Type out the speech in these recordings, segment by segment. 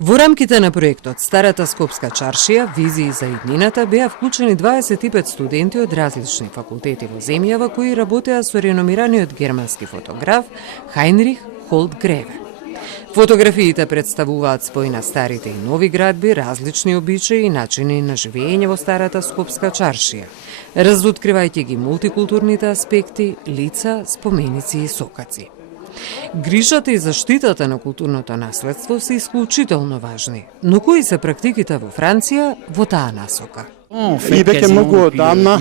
Во рамките на проектот Старата Скопска чаршија, визии за иднината беа вклучени 25 студенти од различни факултети во земјава кои работеа со реномираниот германски фотограф Хајнрих Холтгреве. Фотографиите представуваат спој на старите и нови градби, различни обичаи и начини на живење во Старата Скопска чаршија, разоткривајќи ги мултикултурните аспекти, лица, споменици и сокаци. Грижата и заштитата на културното наследство се исклучително важни, но кои се практиките во Франција во таа насока? И веќе многу одамна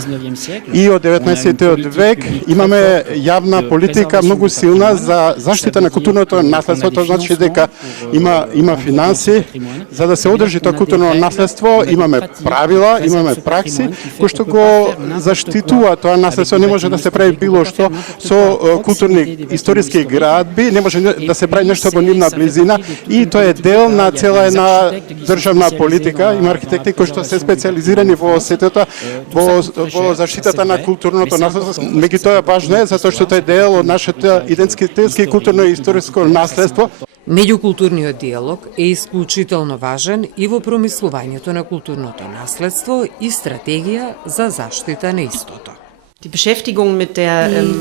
и од 19 век имаме јавна политика многу силна за заштита на културното наследство. Тоа значи дека има финанси за да се одржи тоа културно наследство, имаме правила, имаме пракси кои што го заштитува тоа наследство. Не може да се прави било што со културни историски градби, не може да се прави нешто во нивна близина и тоа е дел на цела една државна политика. Има архитекти кои што се специализирани во сетата, во заштитата на културното наследство. Меѓутоа важно е затоа што тоа е дел од нашето идентитетски и културно и историско наследство. Меѓукултурниот диалог е исклучително важен и во промислувањето на културното наследство и стратегија за заштита на истото.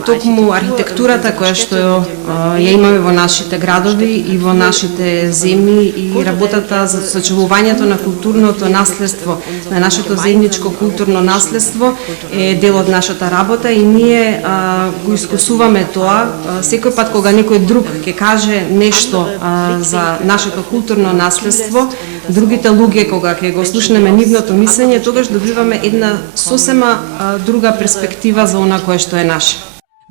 Токму архитектурата која што ја имаме во нашите градови и во нашите земји и работата за сочувувањето на културното наследство, на нашето заедничко културно наследство е дел од нашата работа и ние го искусуваме тоа. Секој пат кога некој друг ќе каже нешто за нашето културно наследство, другите луѓе кога ќе го слушнеме нивното мислење, тогаш добиваме една сосема друга перспектива за она кое што е наше.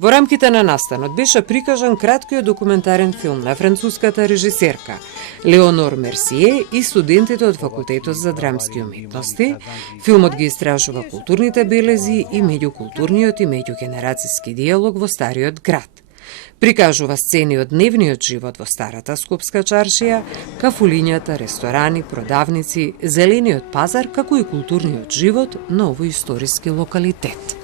Во рамките на настанот беше прикажан краткиот документарен филм на француската режисерка Леонор Мерсие и студентите од Факултетот за драмски уметности. Филмот ги истражува културните белези и меѓукултурниот и меѓугенерацијски диалог во стариот град. Прикажува сцени од дневниот живот во Старата Скопска чаршија, кафулињата, ресторани, продавници, зелениот пазар, како и културниот живот на овој историски локалитет.